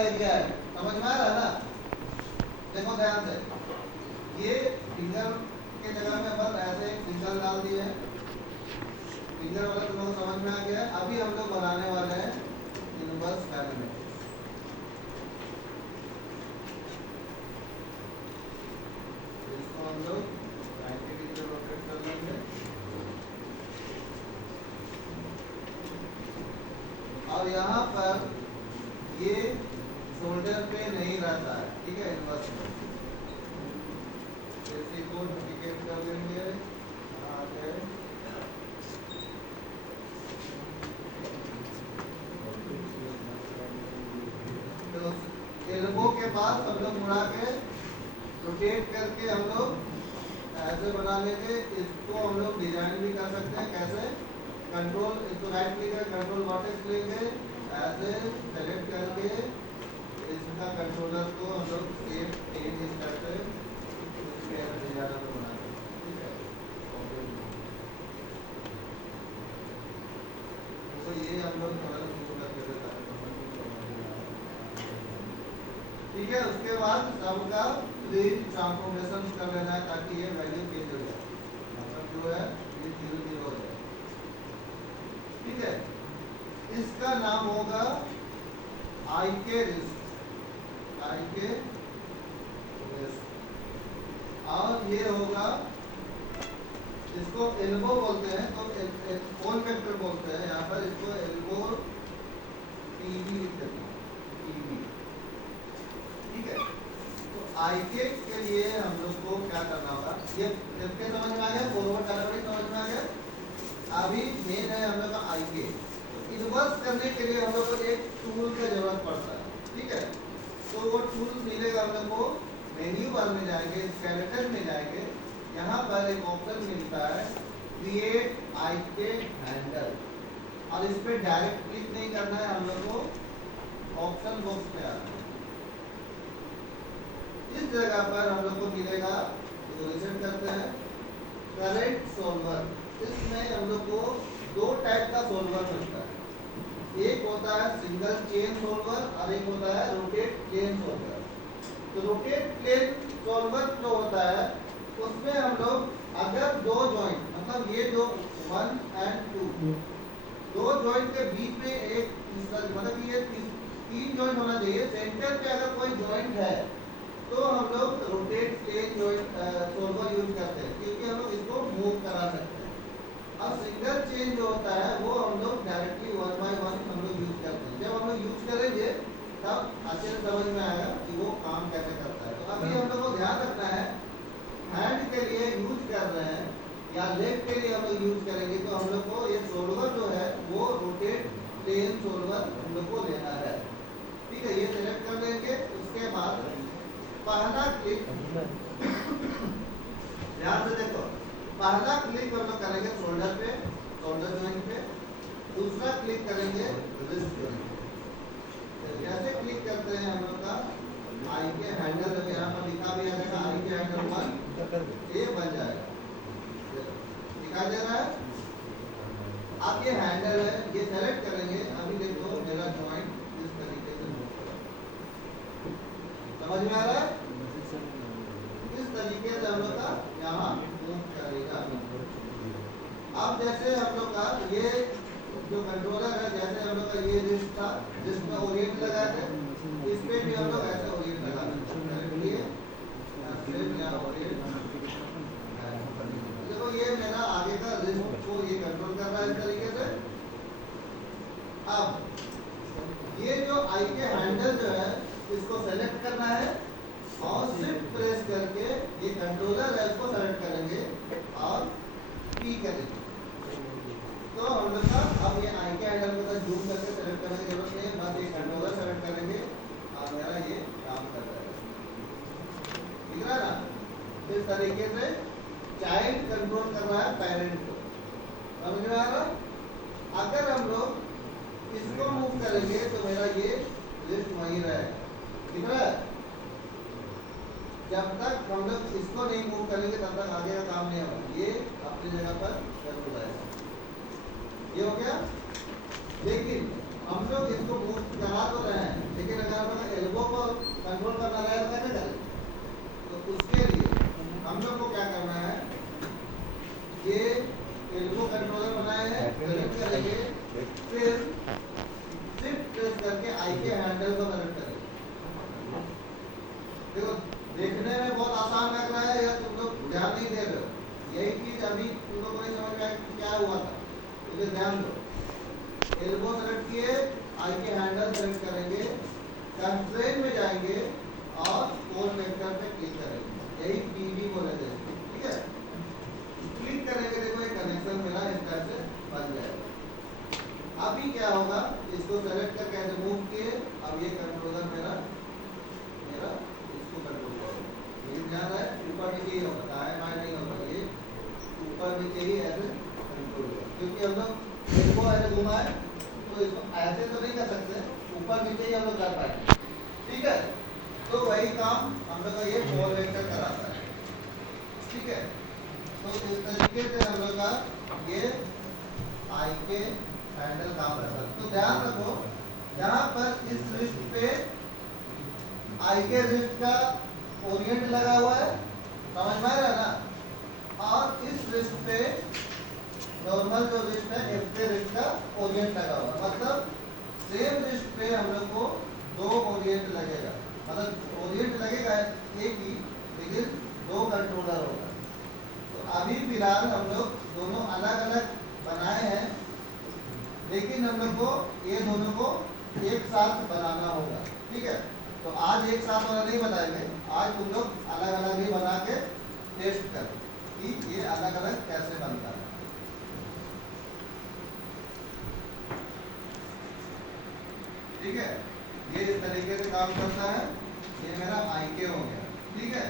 Area है, समझ में आ रहा है ना? देखो ध्यान से, ये फिंगर के जगह में अपन ऐसे एक सिंगल डाल दिए हैं, फिंगर वाला तुम लोग समझ में आ गया है। अभी हम लोग बनाने वाले हैं इनवर्स पैरामीटर। इसको हम लोग 90 डिग्री रोटेट कर लेंगे और यहाँ पर ये शोल्डर पे नहीं रहता है, ठीक है, इनवर्स में। इसी को डुप्लीकेट कर लेंगे, आगे तो एल्बो के पास हम लोग मुड़ा के रोटेट करके हम लोग ऐसे बना लेंगे। इसको हम लोग डिजाइन भी कर सकते हैं, कैसे? कंट्रोल, इसको राइट क्लिक करके कंट्रोल वर्टेक्स लेंगे, ऐसे सेलेक्ट करके इसका कंट्रोलर को हम लोग सेव चेंज करके इसके डिजाइन को बना लेंगे, ठीक है। तो ये हम लोग थोड़ा करके देता है, ठीक है। उसके बाद सबका ट्रांसफॉर्मेशन कर लेना है ताकि ये वैल्यू चेंज हो जाए, मतलब जो है ये 0 0 हो जाए, ठीक है। इसका नाम होगा आई के रिस्ट, आई के रिस्ट, और ये होगा, इसको एल्बो बोलते हैं, तो कौन वेक्टर बोलते हैं यहाँ पर, इसको एल्बो टीवी लिख देते हैं, टीवी, ठीक है। तो आई के लिए हम लोग को क्या करना होगा, ये इसके समझ में आ गया, फॉरवर्ड डायरेक्टली समझ में आ गया। अभी मेन है हम लोग का आई के। तो इन्वर्स करने के लिए हम लोग को एक टूल की जरूरत पड़ता है, ठीक है। तो वो टूल मिलेगा हम लोग को, मेन्यू बार में जाएंगे, स्केलेटन में जाएंगे, यहाँ पर एक ऑप्शन मिलता है क्रिएट आई के हैंडल, और इस पर डायरेक्ट क्लिक नहीं करना है, हम लोग को ऑप्शन बॉक्स में आना है। इस जगह पर हम लोग को मिलेगा, रिसेट करते हैं, करेंट सोल्वर। इसमें हम लोग को 2 टाइप का सोल्वर मिलता है, एक होता है सिंगल चेन सोल्वर और एक होता है रोटेट प्लेन सोल्वर। तो रोटेट प्लेन सोल्वर जो होता है उसमें हम लोग अगर 2 जॉइंट, मतलब ये जो 1 और 2, 2 जॉइंट के बीच में एक मतलब ये 3 जॉइंट होना चाहिए, सेंटर पे अगर कोई जॉइंट है तो हम लोग rotate plane joint solver use करते हैं, क्योंकि हम लोग इसको मूव करा सकते हैं। और सिंगल चेन जो होता है वो हम लोग डायरेक्टली 1 बाय 1 हम लोग यूज करते हैं। जब हम लोग यूज करेंगे तब अच्छे से समझ में आएगा कि वो काम कैसे करता है। तो अभी हम लोग को ध्यान रखना है, हैंड के लिए यूज कर रहे हैं या लेग के लिए हम लोग यूज करेंगे, तो हम लोग को ये सोल्वर जो है वो रोटेट प्लेन सोल्वर हम लोग को लेना है, ठीक है। ये सिलेक्ट कर लेंगे। उसके बाद पहला क्लिक, ध्यान से देखो, पहला क्लिक हम लोग करेंगे शोल्डर पे, शोल्डर जॉइंट पे, दूसरा क्लिक करेंगे रिस्ट जॉइंट पे। जैसे क्लिक करते हैं हम लोग का आई के हैंडल, यहाँ पर लिखा भी आ जाएगा आई के हैंडल 1, ये बन जाएगा, दिखाई दे रहा है। अब ये हैंडल है, ये सेलेक्ट करेंगे। अभी देखो मेरा जॉइंट इस तरीके से मूव कर रहा है, समझ में आ रहा है? इस तरीके से हम लोग का यहाँ मूव करेगा। अब जैसे हम लोग का ये जो कंट्रोलर है, जैसे हम लोग का ये रिस्ट था जिसमें ओरिएंट लगाए थे, इस पे भी हम लोग ऐसे ओरिएंट लगा सकते हैं। देखो ये मेरा आगे का रिस्ट को ये कंट्रोल कर रहा है इस तरीके से। अब ये जो आई के हैंडल जो है इसको सेलेक्ट करना है और शिफ्ट प्रेस करके ये कंट्रोलर है इसको सेलेक्ट करेंगे और पी करेंगे। तो हम लोग का अब ये आई के हैंडल को जूम करके सेलेक्ट करने की जरूरत नहीं है, बस ये कंट्रोलर सेलेक्ट करेंगे और मेरा ये काम कर रहा है, ठीक है ना। इस तरीके से चाइल्ड कंट्रोल कर रहा है पेरेंट को, समझ में आ रहा। अगर हम लोग इसको मूव करेंगे तो मेरा ये लिस्ट वहीं रहेगा, ठीक है। जब तक हम लोग इसको नहीं मूव करेंगे तब तक आगे का काम नहीं होगा, ये अपनी जगह पर जरूर रहेगा। ये हो गया। लेकिन हम लोग इसको मूव करा तो रहे हैं, लेकिन अगर हम अभी तुम लोगों को नहीं समझ में आया कि क्या हुआ था, तो ध्यान दो। एल्बो सेलेक्ट किए, आई के हैंडल सेलेक्ट करेंगे, कंस्ट्रेंट में जाएंगे और कोड वेक्टर पे क्लिक करेंगे, यही पीवी बोले जाएंगे, ठीक है। क्लिक करेंगे, देखो एक कनेक्शन मेरा इस तरह से बन जाएगा। अभी क्या होगा, इसको सेलेक्ट करके ऐसे मूव किए, अब ये कंट्रोलर मेरा इसको कंट्रोल करेगा। लेकिन ध्यान है ऊपर नीचे ही होगा, दाएं बाएं नहीं होगा, ये ऊपर नीचे ही ऐसे कंट्रोल होगा, क्योंकि हम लोग इसको ऐसे घुमाए तो इसको ऐसे तो नहीं कर सकते, ऊपर नीचे ही हम लोग कर पाएंगे, ठीक है। तो वही काम हम लोग का ये कोड वेक्टर कराता है, ठीक है। तो इस तरीके से हम लोग का ये आई के हैंडल काम करता है। तो ध्यान रखो, यहाँ पर इस रिस्ट पे आई के रिस्ट का ओरिएंट लगा हुआ है, समझ में आ रहा है ना, और इस रिस्ट पे नॉर्मल जो रिस्ट है एफ के रिस्ट का ओरिएंट लगा हुआ है, मतलब सेम रिस्ट पे हम लोग को दो ओरिएंट लगेगा, मतलब ओरिएंट लगेगा एक ही, लेकिन दो कंट्रोलर होगा। तो अभी फिलहाल हम लोग दोनों अलग अलग बनाए हैं, लेकिन हम लोग को ये दोनों को एक साथ बनाना होगा, ठीक है। तो आज एक साथ वाला नहीं बनाएंगे, आज तुम लोग अलग अलग ही बना के टेस्ट कर कि ये अलग अलग कैसे बनता है। ठीक है, ये इस तरीके से काम करता है। ये मेरा आई के हो गया, ठीक है।